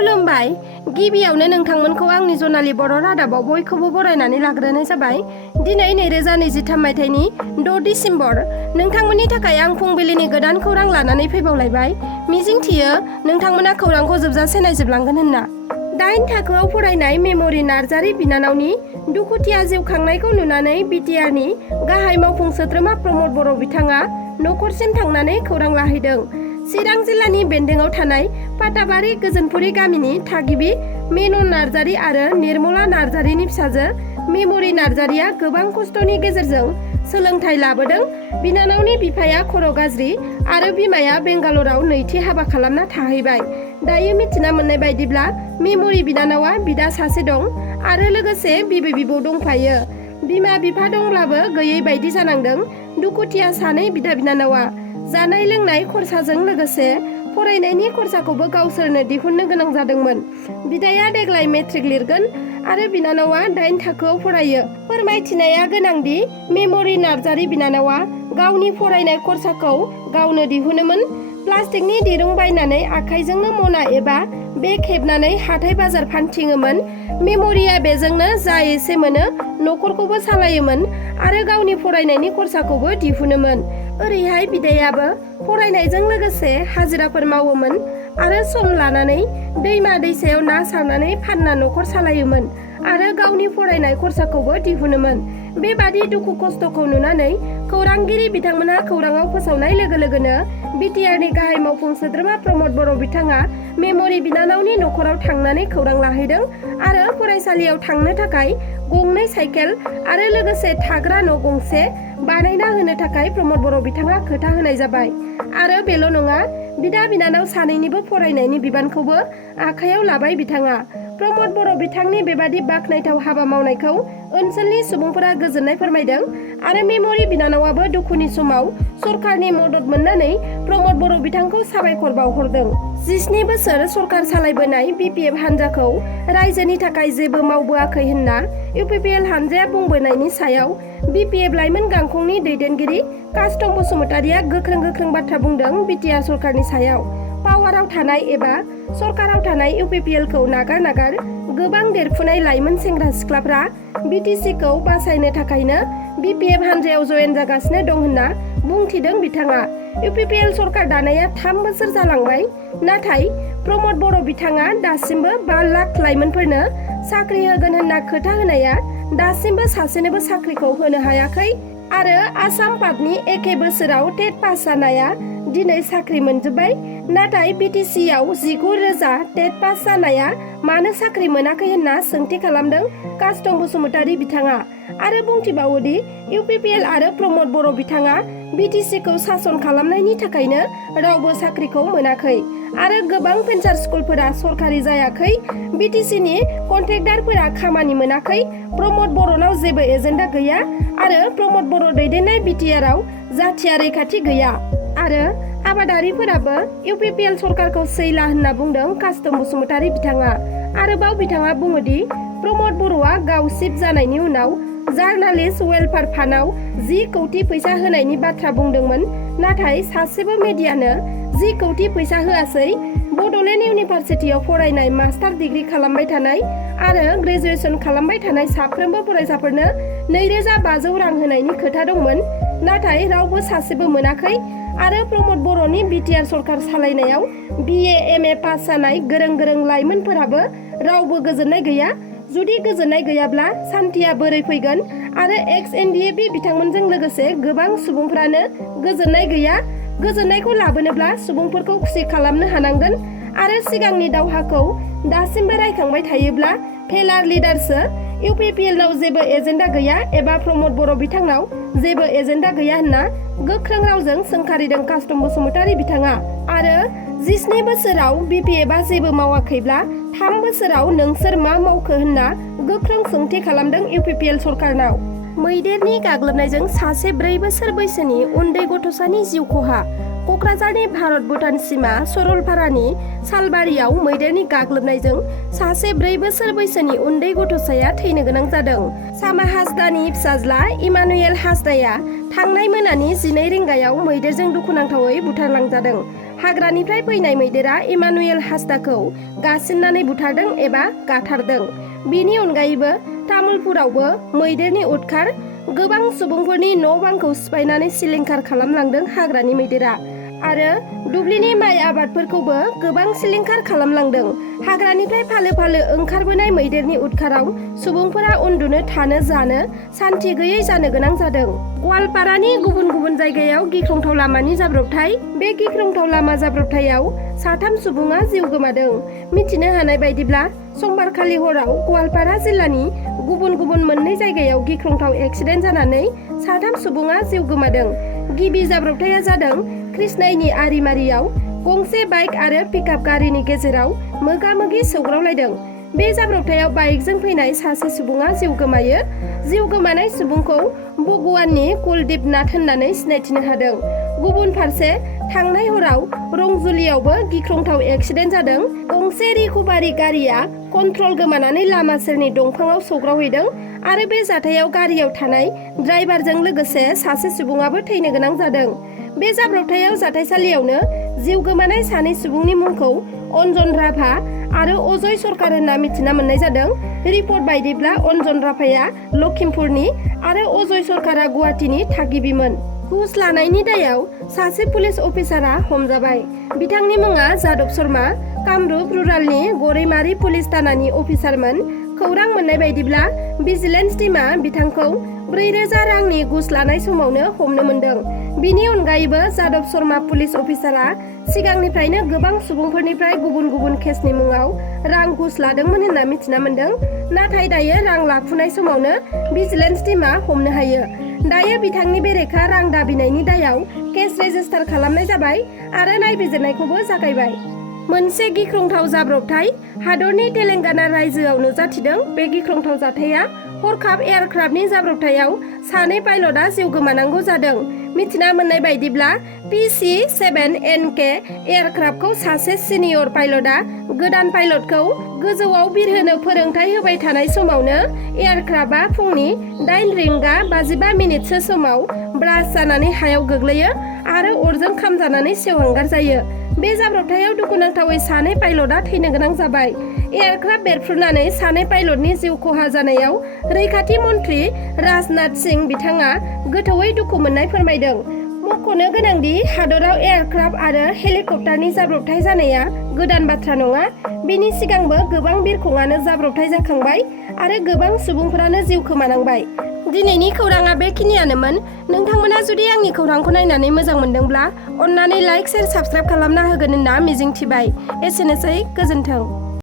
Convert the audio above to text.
खुलुमबाय। गिबियावनो नोंथांमोनखौ आंनि जनालि बर' रादाबाव बयखौबो बरायनानै लाग्रोनाय जाबाय। दिनै 2023 मायथाइनि 6 डिसेम्बर। नोंथांमोननि थाखाय आं फुंबिलिनि गोदान खौरां लानानै फैबावलायबाय। मिजिंथियो नोंथांमोना खौरांखौ जोबजासे नायजोबलांगोन होनना। 8 थाखोआव फरायनाय मेम'रि नार्जारि बिनानावनि दुखुथिया जिउ खांनायखौ नुनानै बिटिआरनि गाहाय मावफुं सोद्रोमा प्रमद बर' बिथाङा नखरसिम थांनानै खौरां लाहैदों। चिरां जिल्लानि बेन्दोंआव थानाय पाटाबारि गोजोनपुरि गामिनि थागिबि मेनन नार्जारि आरो निर्मला नार्जारिनि फिसाजो मेम'रि नार्जारिया गोबां खस्थ'नि गेजेरजों सोलोंथाइ लाबोदों। बिनानावनि बिफाया खर' गाज्रि आरो बिमाया बेंगालराव नैथि हाबा खालामना थाहैबाय। दायो मिथिना मोननाय बायदिब्ला मेम'रि बिनानावा बिदा सासे दं आरो लोगोसे बिबै बिबौ दंफायो। बिमा बिफा दंब्लाबो गैयै बायदि जानांदों दुखुथिया सानै बिदा बिनानावा। जानाय लोंनाय खरसाजों लोगोसे फरायनायनि खरसाखौबो गावसोरनो दिहुननो गोनां जादोंमोन। बिदाया देग्लाय मेट्रिक लिरगोन आरो बिनानावा 8 थाखोआव फरायो। फोरमायथिनाया गोनांदि मेम'रि नार्जारि बिनानावा गावनि फरायनाय खरसाखौ गावनो दिहुनोमोन। प्लास्टिकनि दिरुं बायनानै आखाइजोंनो मना एबा बेग हेबनानै हाथाय बाजार फानथिङोमोन। मेम'रिया बेजोंनो जा एसे मोनो नखरखौबो सालायोमोन आरो गावनि फरायनायनि खरसाखौबो दिहुनोमोन। ओरैहाय बिदायाबो फरायनायजों लोगोसे हाजिराफोर मावोमोन आरो सम लानानै दैमा दैसायाव ना सारनानै फानना नखर सालायोमोन आरो गावनि फरायनाय खरसाखौबो दिहुनोमोन। बेबादि दुखु खस्थ'खौ नुनानै खौरांगिरि बिथांमोनहा खौराङाव फोसावनाय लोगो लोगोनो बिटिआरनि गाहाय मावफुं सोद्रोमा प्रमद बर' बिथाङा मेम'रि बिनानावनि नखराव थांनानै खौरां लाहैदों आरो फरायसालियाव थांनो थाखाय गंनै साइकेल आरो लोगोसे थाग्रा न' गंसे बानायना होनो थाखाय प्रमद बर' बिथाङा खोथा होनाय जाबाय। आरो बेल' नङा, बिदा बिनानाव सानैनिबो फरायनायनि बिबानखौबो आखायाव लाबाय बिथाङा। प्रमद बर' बिथांनि बेबादि बाख्नायथाव हाबा मावनायखौ ओनसोलनि सुबुंफोरा गोजोननाय फोरमायदों आरो मेम'रि बिनानावाबो दुखुनि समाव सरकारनि मदद मोननानै प्रमद बर' बिथांखौ साबायखर बावहरदों। 17 बोसोर सरकार सालायबोनाय बिपिएफ हान्जाखौ रायजोनि थाखाय जेबो मावबोआखै होनना इउपिपिएल हान्जाया बुंबोनायनि सायाव बिपिएफ लाइमोन गांखंनि दैदेनगिरि कास्टम बसुमतारिया गोख्रों बाथ्रा बुंदों। बिटिआर सरकारनि सायाव पावाराव थानाय एबा सरकाराव थानाय इउपिपिएलखौ नागार गोबां देरफुनाय लाइमोन सेंग्रा सिख्लाफ्रा बिटिसिखौ बासायनो थाखायनो बिपिएफ हान्जायाव जयेन जागासिनो दं होनना बुंथिदों बिथाङा। इउपिपिएल सरकार दानाया 3 बोसोर जालांबाय, नाथाय प्रमद बर' बिथाङा दासिमबो 5 लाख लाइमोनफोरनो साख्रि होगोन होनना खोथा होनाया दासिमबो सासेनोबो साख्रिखौ होनो हायाखै आरो आसाम पाटनि एखे बोसोराव टेट पास जानाया दिनै साख्रि मोनजोब्बाय। नाथाय बिटिसिआव 19,000 टेट पास जानाया मानो साख्रि मोनाखै होनना सोंथि खालामदों कास्टम बसुमतारि बिथाङा आरो बुंथिबावोदि इउपिपिएल आरो प्रमद बर' बिथाङा बिटिसिखौ सासन खालामनायनि थाखायनो रावबो साख्रिखौ मोनाखै आरो गोबां भेन्सार स्कुलफोरा सरकारि जायाखै। बिटिसिनि कन्ट्रेक्टारफोरा खामानि मोनाखै। प्रमद बर'नाव जेबो एजेन्डा गैया आरो प्रमद बर' दैदेननाय बिटिआरआव जाथिया रैखाथि गैया आरो आबादारिफोराबो इउपिपिएल सरकारखौ सैला होनना बुंदों कास्टम बसुमतारि बिथाङा। आरोबाव बिथाङा बुङोदि प्रमद बर'आ गाव चिफ जानायनि उनाव जार्नालिस्ट वेलफेयार फान्डआव 10 कौटि फैसा होनायनि बाथ्रा बुंदोंमोन, नाथाय सासेबो मेडियानो 10 कौटि फैसा होआसै। बड'लेण्ड इउनिभारसिटियाव फरायनाय मास्टार डिग्री खालामबाय थानाय आरो ग्रेजुएसन खालामबाय थानाय साफ्रोमबो फरायसाफोरनो 2,500 रां होनायनि खोथा दंमोन, नाथाय रावबो सासेबो मोनाखै आरो प्रमद बर'नि बिटिआर सरकार सालायनायाव बिए एमए पास जानाय गोरों लाइमोनफोराबो रावबो गोजोननाय गैया। जुदि गोजोननाय गैयाब्ला सान्थिया बोरै फैगोन आरो एक्स एनडिएफबि बिथांमोनजों लोगोसे गोबां सुबुंफ्रानो गोजोननाय गैया। गोजोननायखौ लाबोनोब्ला सुबुंफोरखौ खुसि खालामनो हानांगोन आरो सिगांनि दावहाखौ दासिमबो रायखांबाय थायोब्ला फेलार लिडारसो। इउपिपिएलनाव जेबो एजेन्डा गैया एबा प्रमद बर' बिथांनाव जेबो एजेन्डा गैया होनना गोख्रों रावजों सोंखारिदों कास्टम बसुमतारि बिथाङा। आरो 17 बोसोराव बिपिएफआ जेबो मावाखैब्ला 3 बोसोराव नोंसोर मा मावखो होनना गोख्रों सोंथि खालामदों इउपिपिएल सरकारनाव। मैदेरनि गाग्लोबनायजों सासे 4 बोसोर बैसोनि उन्दै गथ'सानि जिउ खहा। क'क्राझारनि भारत भुटान सिमा सरलपारानि सालबारियाव मैदेरनि गाग्लोबनायजों सासे 4 बोसोर बैसोनि उन्दै गथ'साया थैनो गोनां जादों। सामा हासदानि फिसाज्ला इमानुएल हासदाया थांनाय मोनानि 12 रिंगायाव मैदेरजों दुखुनांथावै बुथारलांजादों। हाग्रानिफ्राय फैनाय मैदेरा इमानुएल हासदाखौ गासिननानै बुथारदों एबा गाथारदों। बिनि अनगायैबो तामुलपुरावबो मैदेरनि उदखार, गोबां सुबुंफोरनि न' बांखौ सिफायनानै सिलिंखार खालामलांदों हाग्रानि मैदेरा आरो दुब्लिनि माइ आबादफोरखौबो गोबां सिलिंखार खालामलांदों। हाग्रानिफ्राय फालो फालो ओंखारबोनाय मैदेरनि उदखाराव सुबुंफोरा उन्दुनो थानो जानो सान्थि गैयै जानो गोनां जादों। गवालपारानि गुबुन गुबुन जायगायाव गिख्रंथाव लामानि जाब्रबथाय। बे गिख्रंथाव लामा जाब्रबथायाव 3 सुबुङा जिउ गोमादों। मिथिनो हानाय बायदिब्ला समबारखालि हराव गवालपारा जिल्लानि गुबुन गुबुन 2 जायगायाव गिख्रंथाव एक्सिडेन्ट जानानै 3 सुबुङा जिउ गोमादों। गिबि जाब्रबथाया जादों कृष्णाईनि आरिमारियाव गंसे बाइक आरो पिकआप गारिनि गेजेराव मोगा-मोगि सौग्रावलायदों। बे जाब्रबथायाव बाइकजों फैनाय सासे सुबुङा जिउ गोमायो। जिउ गोमानाय सुबुंखौ भगवाननि कुलदीप नाथ होननानै सिनायथिनो हादों। गुबुन फारसे थांनाय हराव रंजुलियावबो गिख्रंथाव एक्सिडेन्ट जादों। गंसे रिकभारि गारिया कन्ट्रल गोमानानै लामा सेरनि दंफाङाव सौग्रावहैदों आरो बे जाथायाव गारियाव थानाय ड्राइभारजों लोगोसे सासे सुबुङाबो थैनो गोनां जादों। बे जाब्रबथायाव जाथायसालियावनो जिउ गोमानाय 2 सुबुंनि मुंखौ अन्जन राभा आरो अजय सरकार होनना मिथिना मोननाय जादों। रिपर्ट बायदिब्ला अन्जन राभाया लखिमपुरनि आरो अजय सरकारा गुवाहाटीनि थागिबिमोन। घुस लानायनि दायाव सासे पुलिस अफिसारा हमजाबाय। बिथांनि मुङा जादब शर्मा, कामरुप रुरालनि गरैमारि पुलिस थानानि अफिसारमोन। खौरां मोननाय बायदिब्ला भिजिलेन्स टीमा बिथांखौ 4,000 रांनि घुस लानाय समावनो हमनो मोन्दों। बिनि अनगायैबो जादब शर्मा पुलिस अफिसारा सिगांनिफ्रायनो गोबां सुबुंफोरनिफ्राय गुबुन गुबुन केसनि मुङाव रां घुस लादोंमोन होनना मिथिना मोन्दों। नाथाय दायो रां लाफुनाय समावनो भिजिलेन्स टीमा हमनो हायो। दायो बिथांनि बेरेखा रां दाबिनायनि दायाव केस रेजिस्टार खालामनाय जाबाय आरो नायबिजिरनायखौबो जागायबाय। मोनसे गिख्रंथाव जाब्रबथाय हादरनि तेलेंगाना रायजोआव नुजाथिदों। बे गिख्रंथाव जाथाया हरखाब एयारक्राफ्टनि जाब्रबथायाव 2 पाइलटआ जिउ गोमानांगौ जादों। मिथिना मोननाय बायदिब्ला PC-7NK एयारक्राफ्टखौ सासे सिनियर पाइलटआ गोदान पाइलटखौ गोजौआव बिरहोनो फोरोंथाय होबाय थानाय समावनो एयारक्राफ्टआ फुंनि 8:55 समाव ब्लास्ट जानानै हायाव गोग्लैयो आरो अरजों खामजानानै सेवहांगार जायो। बे जाब्रबथायाव दुखुनांथावै 2 पाइलटआ थैनो गोनां जाबाय। एयारक्राफ्ट बेरफ्रुनानै 2 पाइलटनि जिउ खहा जानायाव रैखाथि मन्त्रि राजनाथ सिंह बिथाङा गोथौयै दुखु मोननाय फोरमायदों। मख'नो गोनांदि हादराव एयारक्राफ्ट आरो हेलिकप्टारनि जाब्रबथाय जानाया गोदान बाथ्रा नङा। बेनि सिगांबो गोबां बिरखंआनो जाब्रबथाय जाखांबाय आरो गोबां सुबुंफोरानो जिउ खोमानांबाय। दिनैनि खौराङा बेखिनियानोमोन। नोंथांमोना जुदि आंनि खौरांखौ नायनानै मोजां मोनदोंब्ला अन्नानै लाइक, शेयार, साबस्क्राइब खालामना होगोन होनना मिजिंथिबाय। एसेनोसै, गोजोन्थों।